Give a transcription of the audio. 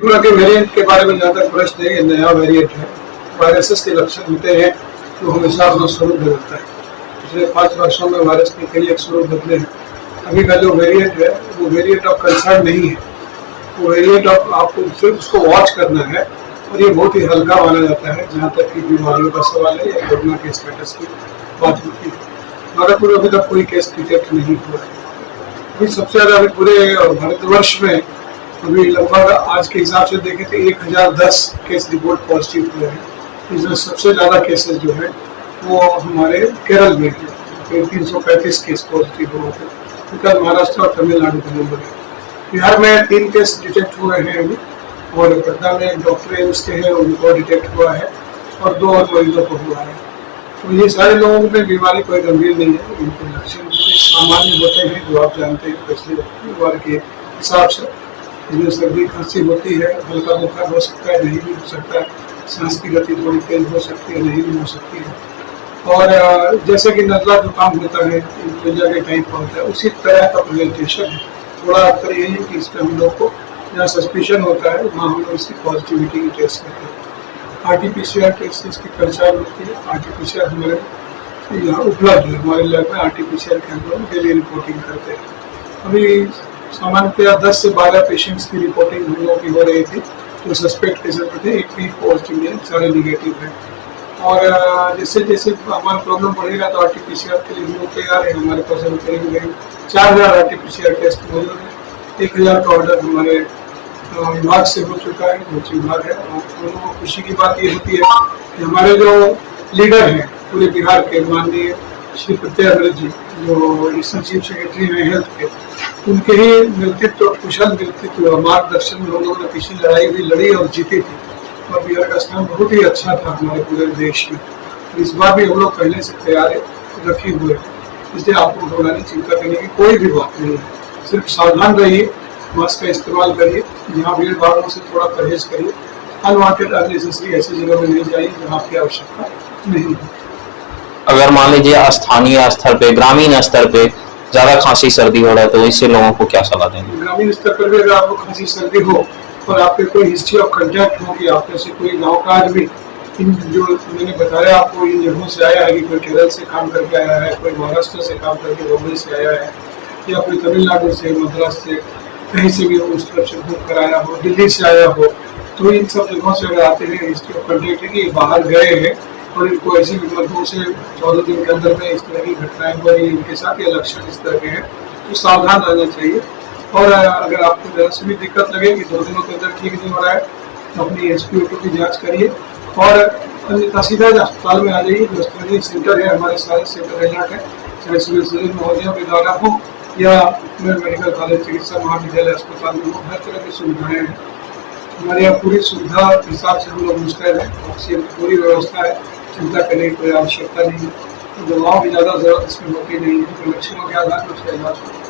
Corona के variant के बारे में ज़्यादा प्रश्न है, ये नया वेरिएंट है। वायरसेस के लक्षण होते हैं तो हमेशा अपना स्वरूप बदलता है। पिछले 5 वर्षों में वायरस के कई एक स्वरूप बदले हैं। अभी का जो वेरिएंट है वो वेरिएंट ऑफ कंसर्न नहीं है, वो वेरिएंट ऑफ आपको सिर्फ उसको वॉच करना है और ये बहुत ही हल्का माना जाता है जहाँ तक कि बीमारियों का सवाल है या कोरोना के स्टेटस की बात होती है। भारत में अभी तक कोई केस डिटेक्ट नहीं हुआ है। अभी सबसे ज़्यादा अभी पूरे भारतवर्ष में अभी लगभग आज के हिसाब से देखें तो 1010 केस रिपोर्ट पॉजिटिव हुए हैं। इसमें सबसे ज़्यादा केसेस जो है वो हमारे केरल में है, 335 केस पॉजिटिव हुए थे। उत्तर महाराष्ट्र और तमिलनाडु का नंबर है। बिहार में 3 केस डिटेक्ट हुए हैं अभी, और पटना में एक डॉक्टर एम्स के हैं उनको डिटेक्ट हुआ है और 2 और मरीजों को हुआ है। तो ये सारे लोगों में बीमारी कोई गंभीर नहीं है, इनके लक्षण सामान्य होते हैं जो आप जानते हैं पिछले बार के हिसाब से। इसमें सर्दी खांसी होती है, हल्का बुखार हो सकता है, नहीं भी हो सकता है, सांस की गति थोड़ी तेज हो सकती है, नहीं भी हो सकती है। और जैसे कि नज़ला जुकाम होता है, इन्फ्लुएंजा के टाइप का होता है, उसी तरह का प्रेजेंटेशन है। थोड़ा अंतर यही है कि इसमें हम लोग को जहाँ सस्पिशन होता है वहाँ हम लोग इसकी पॉजिटिविटी की टेस्ट करते हैं। RT-PCR टेस्ट इसकी पहचान होती है। RT-PCR हमारे यहाँ उपलब्ध है, हमारे लैब में RT-PCR के हम लोग डेली रिपोर्टिंग करते हैं। अभी सामान्यतः 10 से 12 पेशेंट्स की रिपोर्टिंग हम लोग की हो रही थी, तो सस्पेक्ट केसेस थे, एक भी पॉजिटिव है, सारे निगेटिव है। और जैसे जैसे हमारा प्रॉब्लम बढ़ेगा तो RT-PCR के लिए हम लोग तैयार है। हमारे पास अभी करीब 4000 RT-PCR टेस्ट मौजूद है। 1000 का ऑर्डर हमारे विभाग से हो चुका है, उच्च विभाग है। और हम लोगों को खुशी की बात ये होती है कि हमारे जो लीडर हैं पूरे बिहार के, माननीय श्री प्रत्यय अमृत जी, जो सचिव सेक्रेटरी हैं हेल्थ के, उनके ही नेतृत्व, कुशल नेतृत्व, मार्गदर्शन में हम लोगों ने पिछली लड़ाई भी लड़ी और जीती थी, और बिहार का स्थान बहुत ही अच्छा था हमारे पूरे देश में। इस बार भी हम लोग पहले से तैयारी रखे हुए हैं, इसलिए आपको घबराने चिंता करने की कोई भी बात नहीं है। सिर्फ सावधान रहिए, मास्क का इस्तेमाल करिए, जहाँ भीड़ भाड़ों से थोड़ा परहेज करिए, अनवांटेड अननेसेसरी ऐसी जगह में नहीं जाइए जहाँ आपकी आवश्यकता नहीं है। अगर मान लीजिए स्थानीय स्तर पे, ग्रामीण स्तर पे ज्यादा खांसी सर्दी हो रहा है तो इससे लोगों को क्या सलाह देंगे? ग्रामीण स्तर पर भी अगर आपको खांसी सर्दी हो और आपके कोई हिस्ट्री ऑफ कंटैक्ट हो कि आप में से कोई गाँव का आदमी इन जो मैंने बताया आपको इन जगहों से आया है, कि कोई केरल से काम करके आया है, कोई महाराष्ट्र से काम करके बम्बई से आया है, या कोई तमिलनाडु से, मद्रास से, कहीं से भी उस तरफ से घूम कर आया हो, दिल्ली से आया हो, तो इन सब जगहों से अगर आते हैं, हिस्ट्री ऑफ कंटैक्ट है कि बाहर गए हैं और इनको ऐसी बीमारियों से 14 दिन के अंदर में इस तरह की घटनाएं हो रही, इनके साथ ये लक्षण इस तरह के हैं, तो सावधान रहना चाहिए। और अगर आपको जरा से भी दिक्कत लगे कि 2 दिनों के अंदर ठीक नहीं हो रहा है, तो अपनी SpO2 की जाँच करिए और अन्यथा सीधा अस्पताल में आ जाइए। जो स्थानीय सेंटर है, हमारे सारे सेंटर अलर्ट है, चाहे सिविल सर्जन महोदयों के द्वारा हो या मेडिकल कॉलेज चिकित्सा महाविद्यालय अस्पताल में हो, हर तरह की सुविधाएँ हैं। हमारे यहाँ पूरी सुविधा के हिसाब से हम लोग मुस्तैद हैं, ऑक्सीजन की पूरी व्यवस्था है, चिंता करने की कोई आवश्यकता नहीं है। दवाओं की ज़्यादा जरूरत इसमें होती नहीं है, तो लक्षणों के आधार पर उसका इलाज होता है।